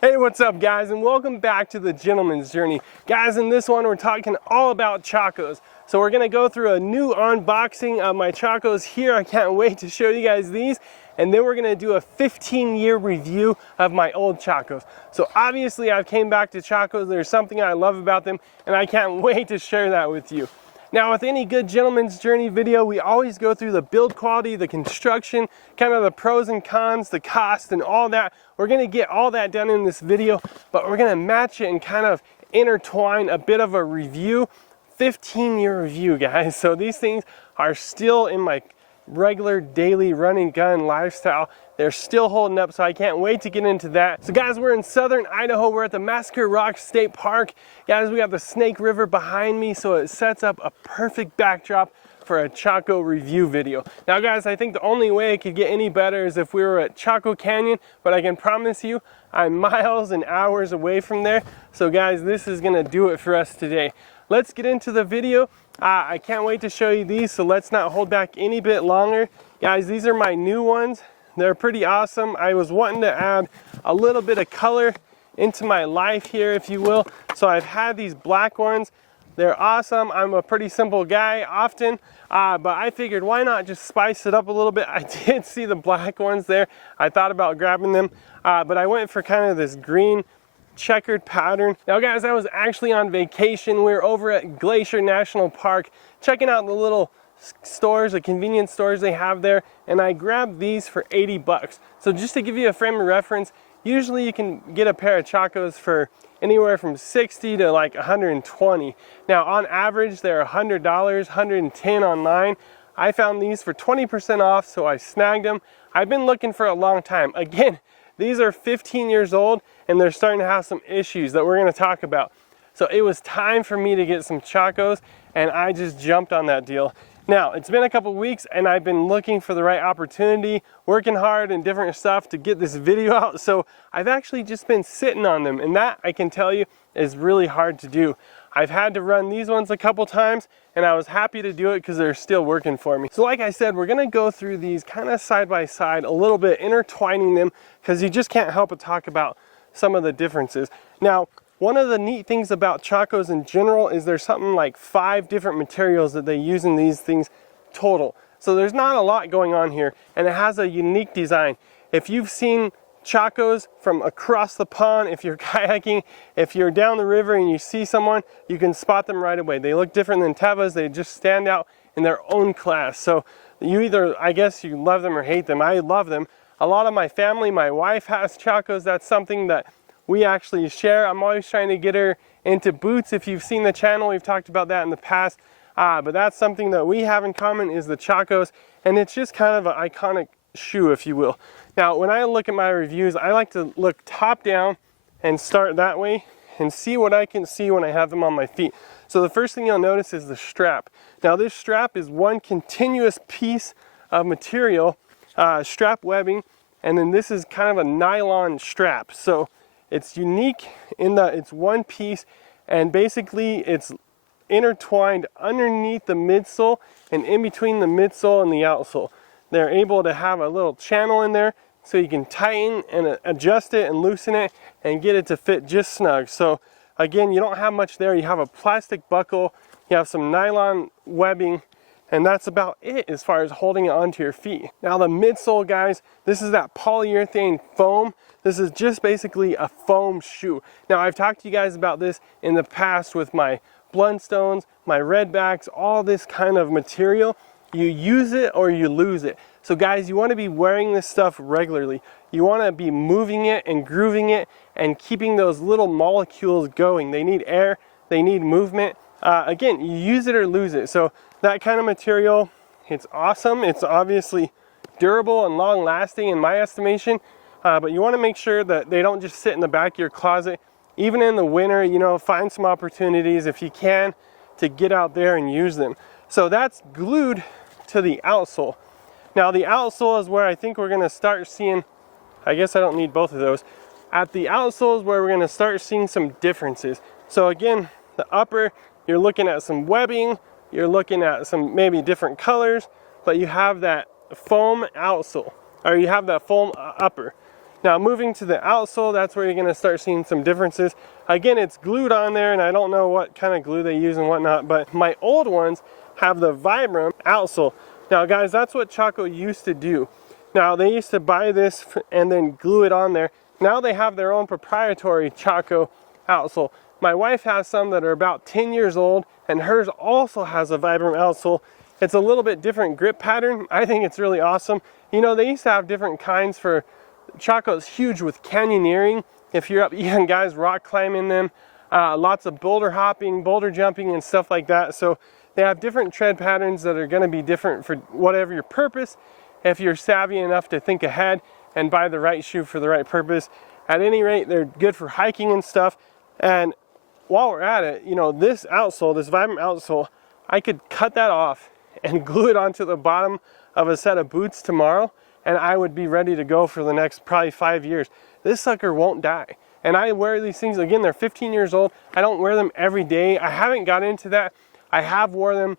Hey, what's up guys, and welcome back to the Gentleman's Journey. Guys, in this one we're talking all about Chocos. So we're gonna go through a new unboxing of my Chocos here. I can't wait to show you guys these. And then we're gonna do a 15-year review of my old Chocos. So obviously I've came back to Chocos. There's something I love about them, and I can't wait to share that with you. Now, with any good Gentleman's Journey video, we always go through the build quality, the construction, kind of the pros and cons, the cost, and all that. We're gonna get all that done in this video, but we're gonna match it and kind of intertwine a bit of a review, 15-year review, guys. So these things are still in my regular daily running gun lifestyle. They're still holding up, so I can't wait to get into that. So guys, we're in southern Idaho. We're at the Massacre Rock State Park. Guys, we got the Snake River behind me, so it sets up a perfect backdrop for a Chaco review video. Now guys, I think the only way it could get any better is if we were at Chaco Canyon, but I can promise you I'm miles and hours away from there. So guys, this is gonna do it for us today. Let's get into the video. I can't wait to show you these, so let's not hold back any bit longer. Guys, these are my new ones. They're pretty awesome. I was wanting to add a little bit of color into my life here, if you will. So I've had these black ones. They're awesome. I'm a pretty simple guy often, but I figured why not just spice it up a little bit. I did see the black ones there. I thought about grabbing them, but I went for kind of this green checkered pattern. Now guys, I was actually on vacation. We were over at Glacier National Park checking out the little stores, the convenience stores they have there, and I grabbed these for 80 bucks. So just to give you a frame of reference, usually you can get a pair of Chocos for anywhere from 60 to like 120. Now on average they're $100, 110 online. I found these for 20% off, so I snagged them. I've been looking for a long time. Again, these are 15 years old and they're starting to have some issues that we're going to talk about. So it was time for me to get some Chocos, and I just jumped on that deal. Now, it's been a couple weeks and I've been looking for the right opportunity, working hard and different stuff to get this video out. So I've actually just been sitting on them, and that, I can tell you, is really hard to do. I've had to run these ones a couple times, and I was happy to do it because they're still working for me. So like I said, we're gonna go through these kind of side by side a little bit, intertwining them, because you just can't help but talk about some of the differences. Now, one of the neat things about Chocos in general is there's something like 5 different materials that they use in these things total. So there's not a lot going on here, and it has a unique design. If you've seen Chocos from across the pond, if you're kayaking, if you're down the river and you see someone, you can spot them right away. They look different than Tevas. They just stand out in their own class. So you either, I guess you love them or hate them. I love them. A lot of my family, my wife has Chocos. That's something that we actually share. I'm always trying to get her into boots. If you've seen the channel, we've talked about that in the past. But that's something that we have in common, is the Chocos. And it's just kind of an iconic shoe, if you will. Now, when I look at my reviews, I like to look top down and start that way and see what I can see when I have them on my feet. So the first thing you'll notice is the strap. Now this strap is one continuous piece of material, strap webbing, and then this is kind of a nylon strap. So it's unique in that it's one piece, and basically it's intertwined underneath the midsole and in between the midsole and the outsole. They're able to have a little channel in there so you can tighten and adjust it and loosen it and get it to fit just snug. So again, you don't have much there. You have a plastic buckle, you have some nylon webbing, and that's about it as far as holding it onto your feet. Now the midsole, guys, this is that polyurethane foam. This is just basically a foam shoe. Now I've talked to you guys about this in the past with my Blundstones, my Redbacks, all this kind of material. You use it or you lose it. So guys, you want to be wearing this stuff regularly. You want to be moving it and grooving it and keeping those little molecules going. They need air, they need movement. Again, you use it or lose it. So that kind of material, it's awesome. It's obviously durable and long lasting in my estimation, but you want to make sure that they don't just sit in the back of your closet. Even in the winter, you know, find some opportunities if you can to get out there and use them. So that's glued to the outsole. Now the outsole is where I think we're gonna start seeing, I guess I don't need both of those. At the outsole is where we're gonna start seeing some differences. So again, the upper, you're looking at some webbing, you're looking at some maybe different colors, but you have that foam outsole, or you have that foam upper. Now moving to the outsole, that's where you're gonna start seeing some differences. Again, it's glued on there, and I don't know what kind of glue they use and whatnot, but my old ones have the Vibram outsole. Now guys, that's what Chaco used to do. Now they used to buy this and then glue it on there. Now they have their own proprietary Chaco outsole. My wife has some that are about 10 years old, and hers also has a Vibram outsole. It's a little bit different grip pattern. I think it's really awesome. You know, they used to have different kinds for Chaco's huge with canyoneering. If you're up, even guys rock climbing them, lots of boulder hopping, boulder jumping, and stuff like that. So they have different tread patterns that are going to be different for whatever your purpose. If you're savvy enough to think ahead and buy the right shoe for the right purpose. At any rate, they're good for hiking and stuff. And while we're at it, you know, this outsole, this Vibram outsole, I could cut that off and glue it onto the bottom of a set of boots tomorrow, and I would be ready to go for the next probably 5 years. This sucker won't die. And I wear these things, again, they're 15 years old. I don't wear them every day. I haven't got into that. I have wore them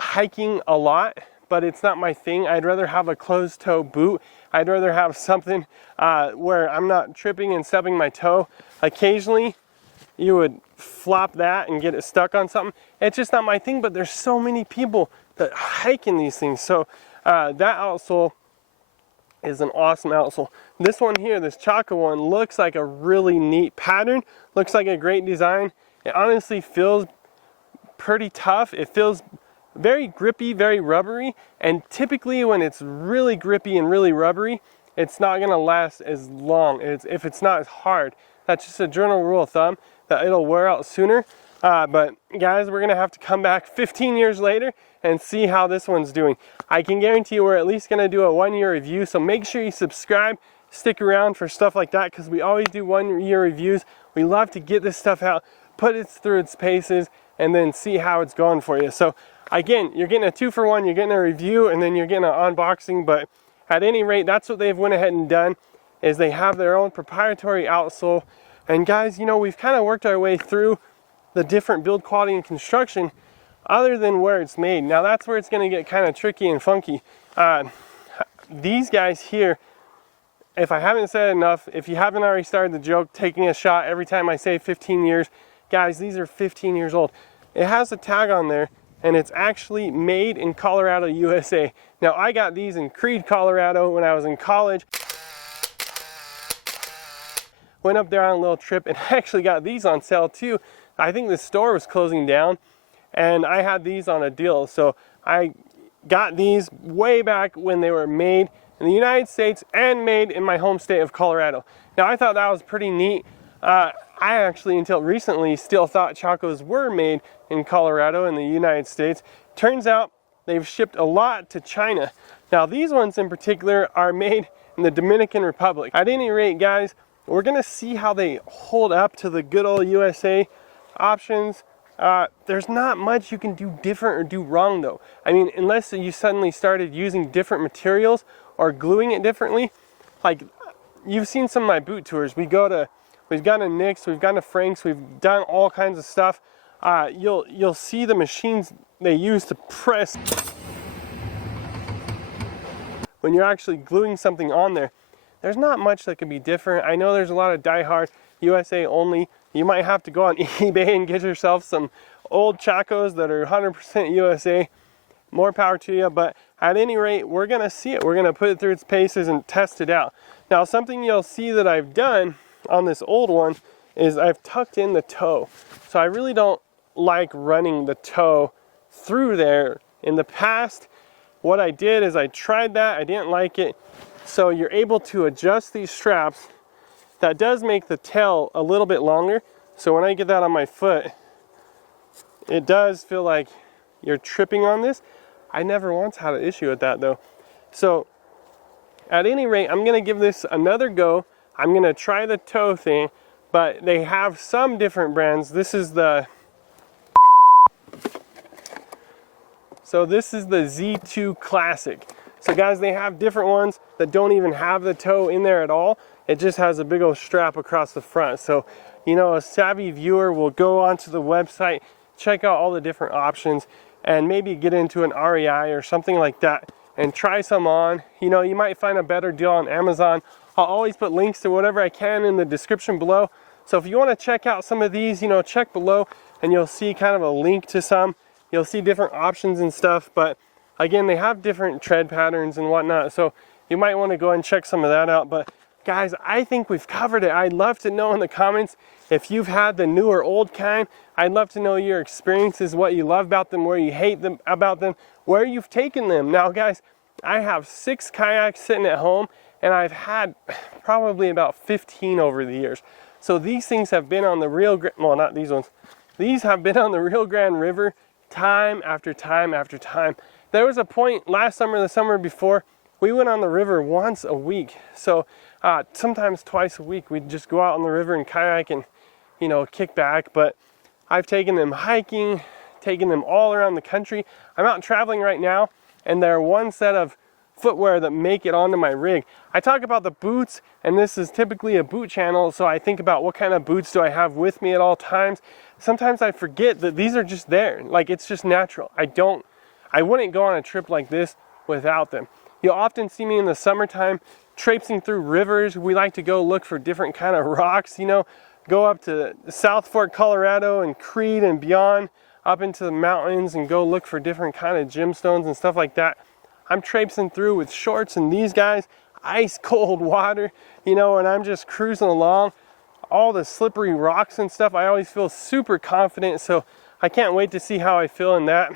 hiking a lot, but it's not my thing. I'd rather have a closed toe boot. I'd rather have something where I'm not tripping and stubbing my toe. Occasionally, you would flop that and get it stuck on something. It's just not my thing, but there's so many people that hike in these things. So that outsole is an awesome outsole. This one here, this Chaco one, looks like a really neat pattern. Looks like a great design. It honestly feels pretty tough. It feels very grippy, very rubbery, and typically when it's really grippy and really rubbery, it's not gonna last as long if it's not as hard. That's just a general rule of thumb, that it'll wear out sooner. But guys, we're gonna have to come back 15 years later and see how this one's doing. I can guarantee you we're at least gonna do a 1-year review, so make sure you subscribe, stick around for stuff like that, because we always do 1-year reviews. We love to get this stuff out, put it through its paces, and then see how it's going for you. So again, you're getting a 2-for-1, you're getting a review, and then you're getting an unboxing. But at any rate, that's what they've went ahead and done, is they have their own proprietary outsole. And guys, you know, we've kind of worked our way through the different build quality and construction other than where it's made. Now that's where it's going to get kind of tricky and funky. These guys here, if I haven't said enough, if you haven't already started the joke, taking a shot every time I say 15 years, guys, these are 15 years old. It has a tag on there, and it's actually made in Colorado, USA. Now, I got these in Creed, Colorado when I was in college. Went up there on a little trip and actually got these on sale too. I think the store was closing down, and I had these on a deal. So I got these way back when they were made in the United States and made in my home state of Colorado. Now, I thought that was pretty neat. I actually, until recently, still thought Chacos were made in Colorado in the United States. Turns out they've shipped a lot to China. Now, these ones in particular are made in the Dominican Republic. At any rate, guys, we're gonna see how they hold up to the good old USA options. There's not much you can do different or do wrong though. I mean, unless you suddenly started using different materials or gluing it differently. Like, you've seen some of my boot tours. We've gone to Nick's, we've gone to Frank's, we've done all kinds of stuff. You'll see the machines they use to press when you're actually gluing something on there. There's not much that can be different. I know there's a lot of diehard USA only. You might have to go on eBay and get yourself some old Chacos that are 100% USA. More power to you, but at any rate, we're gonna see it. We're gonna put it through its paces and test it out. Now, something you'll see that I've done on this old one is I've tucked in the toe. So I really don't like running the toe through there. In the past, what I did is I tried that, I didn't like it. So you're able to adjust these straps. That does make the tail a little bit longer. So when I get that on my foot, it does feel like you're tripping on this. I never once had an issue with that though. So at any rate, I'm gonna give this another go. I'm gonna try the toe thing, but they have some different brands. This is the Z2 Classic. So guys, they have different ones that don't even have the toe in there at all. It just has a big old strap across the front. So, you know, a savvy viewer will go onto the website, check out all the different options, and maybe get into an REI or something like that and try some on. You know, you might find a better deal on Amazon I'll always put links to whatever I can in the description below. So if you want to check out some of these, you know, check below and you'll see kind of a link to some. You'll see different options and stuff, but again, they have different tread patterns and whatnot, so you might want to go and check some of that out. But guys, I think we've covered it. I'd love to know in the comments if you've had the new or old kind. I'd love to know your experiences, what you love about them, where you hate them about them, where you've taken them. Now guys, I have 6 kayaks sitting at home, and I've had probably about 15 over the years. So these things have been on the well, not these ones. These have been on the Rio Grande River time after time after time. There was a point last summer, the summer before, we went on the river once a week. So sometimes twice a week, we'd just go out on the river and kayak and, you know, kick back. But I've taken them hiking, taken them all around the country. I'm out traveling right now, and there are one set of footwear that make it onto my rig. I talk about the boots, and this is typically a boot channel, so I think about what kind of boots do I have with me at all times. Sometimes I forget that these are just there, like it's just natural. I wouldn't go on a trip like this without them. You'll often see me in the summertime traipsing through rivers. We like to go look for different kind of rocks, you know, go up to South Fork, Colorado and Creed and beyond, up into the mountains and go look for different kind of gemstones and stuff like that. I'm traipsing through with shorts and these guys, ice cold water, you know, and I'm just cruising along. All the slippery rocks and stuff, I always feel super confident, so I can't wait to see how I feel in that.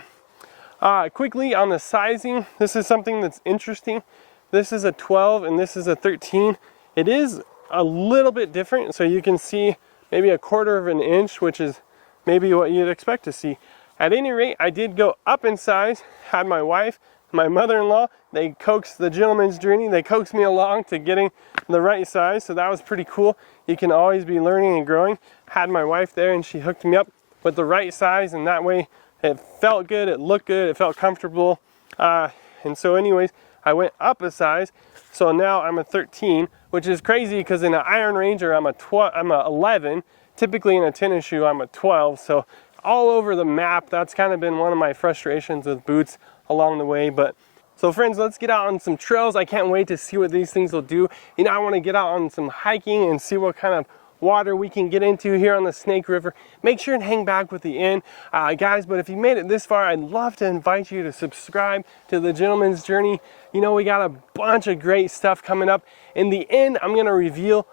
Quickly on the sizing, this is something that's interesting. This is a 12 and this is a 13. It is a little bit different, so you can see maybe 1/4 of an inch, which is maybe what you'd expect to see. At any rate, I did go up in size, had my wife, my mother-in-law, they coaxed the gentleman's journey, they coaxed me along to getting the right size, so that was pretty cool. You can always be learning and growing. Had my wife there and she hooked me up with the right size, and that way it felt good, it looked good, it felt comfortable. And so anyways, I went up a size, so now I'm a 13, which is crazy because in an Iron Ranger I'm a 11. Typically in a tennis shoe I'm a 12, so all over the map. That's kind of been one of my frustrations with boots along the way. But so friends, let's get out on some trails. I can't wait to see what these things will do. You know, I want to get out on some hiking and see what kind of water we can get into here on the Snake River. Make sure and hang back with the end, guys. But if you made it this far, I'd love to invite you to subscribe to the Gentleman's Journey. You know, we got a bunch of great stuff coming up. In the end, I'm going to reveal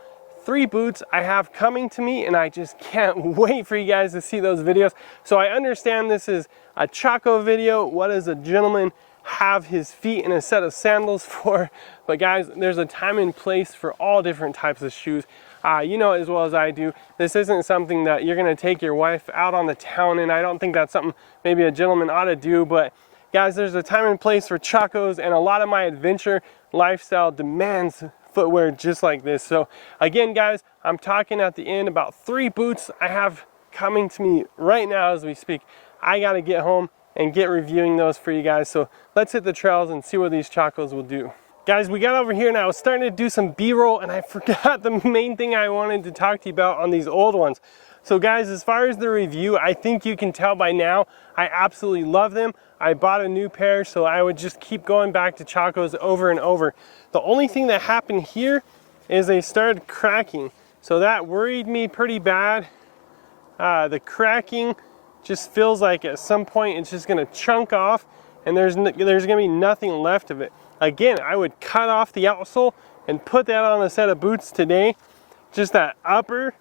3 boots I have coming to me, and I just can't wait for you guys to see those videos. So I understand this is a Chaco video. What does a gentleman have his feet in a set of sandals for? But guys, there's a time and place for all different types of shoes. You know as well as I do, this isn't something that you're going to take your wife out on the town in. I don't think that's something maybe a gentleman ought to do. But guys, there's a time and place for Chacos, and a lot of my adventure lifestyle demands footwear just like this. So again, guys, I'm talking at the end about 3 boots I have coming to me right now as we speak. I got to get home and get reviewing those for you guys. So let's hit the trails and see what these Chacos will do. Guys, we got over here and I was starting to do some B-roll, and I forgot the main thing I wanted to talk to you about on these old ones. So guys, as far as the review, I think you can tell by now, I absolutely love them. I bought a new pair, so I would just keep going back to Chacos over and over. The only thing that happened here is they started cracking. So that worried me pretty bad. The cracking just feels like at some point it's just gonna chunk off, and there's gonna be nothing left of it. Again, I would cut off the outsole and put that on a set of boots today. Just that upper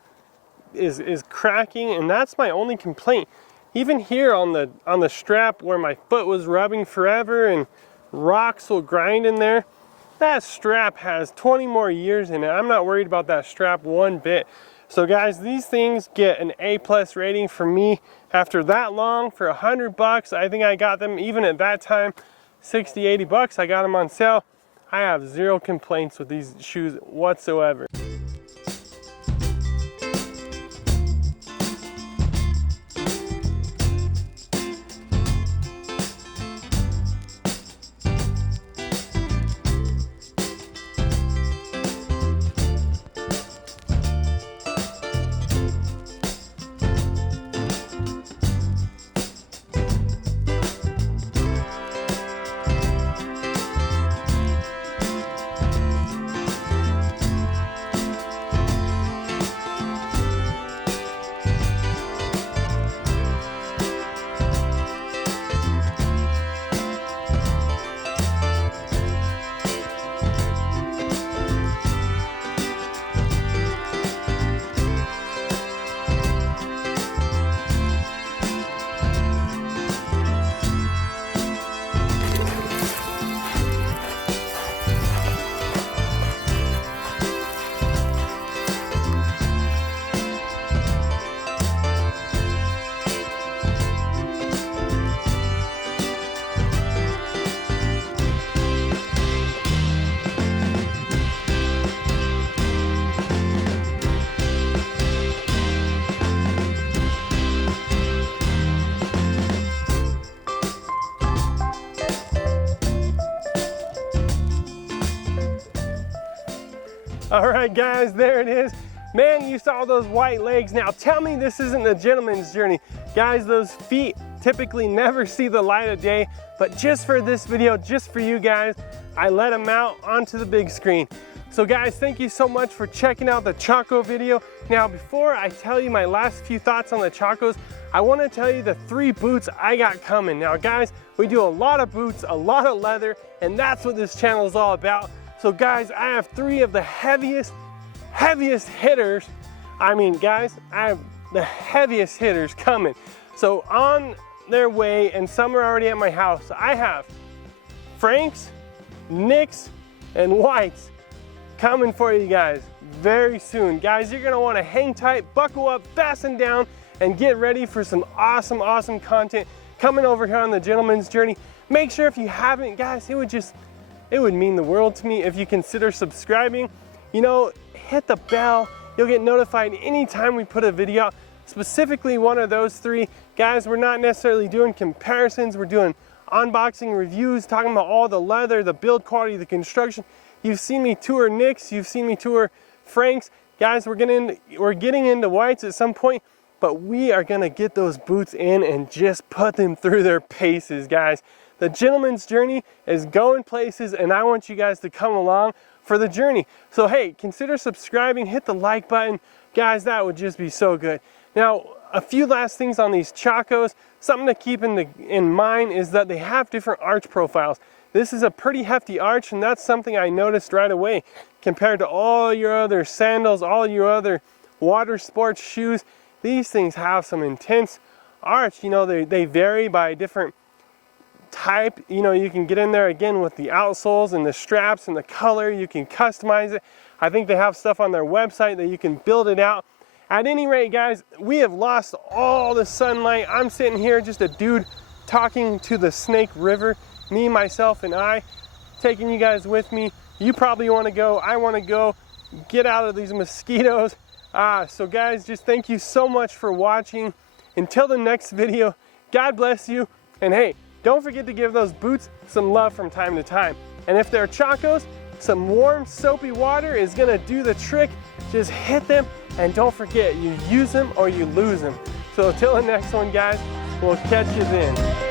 is cracking, and that's my only complaint. Even here on the strap where my foot was rubbing forever and rocks will grind in there, that strap has 20 more years in it. I'm not worried about that strap one bit. So guys, these things get an A+ rating for me after that long. For $100, I think I got them even at that time, 60, 80 bucks, I got them on sale. I have 0 complaints with these shoes whatsoever. All right, guys, there it is. Man, you saw those white legs. Now tell me this isn't the gentleman's journey. Guys, those feet typically never see the light of day, but just for this video, just for you guys, I let them out onto the big screen. So guys, thank you so much for checking out the Chaco video. Now, before I tell you my last few thoughts on the Chacos, I want to tell you the 3 boots I got coming. Now guys, we do a lot of boots, a lot of leather, and that's what this channel is all about. So guys, I have 3 of the heaviest hitters. I mean, guys, I have the heaviest hitters coming. So on their way, and some are already at my house. I have Franks, Nicks, and Whites coming for you guys very soon. Guys, you're gonna wanna hang tight, buckle up, fasten down, and get ready for some awesome content coming over here on the Gentleman's Journey. Make sure if you haven't, guys, it would mean the world to me if you consider subscribing. You know, hit the bell. You'll get notified anytime we put a video out, specifically one of those 3. Guys, we're not necessarily doing comparisons. We're doing unboxing reviews, talking about all the leather, the build quality, the construction. You've seen me tour Nicks, you've seen me tour Franks. Guys, we're getting into Whites at some point, but we are gonna get those boots in and just put them through their paces, guys. The Gentleman's Journey is going places, and I want you guys to come along for the journey. So hey, consider subscribing, hit the like button. Guys, that would just be so good. Now, a few last things on these Chacos. Something to keep in mind is that they have different arch profiles. This is a pretty hefty arch, and that's something I noticed right away compared to all your other sandals, all your other water sports shoes. These things have some intense arch. You know, they vary by different type. You know, you can get in there again with the outsoles and the straps and the color. You can customize it. I think they have stuff on their website that you can build it out. At any rate, guys, we have lost all the sunlight. I'm sitting here, just a dude talking to the Snake River. Me, myself, and I, taking you guys with me. You probably want to go. I want to go. Get out of these mosquitoes. So guys, just thank you so much for watching. Until the next video, God bless you. And hey, don't forget to give those boots some love from time to time. And if they're Chacos, some warm soapy water is gonna do the trick. Just hit them, and don't forget, you use them or you lose them. So until the next one, guys, we'll catch you then.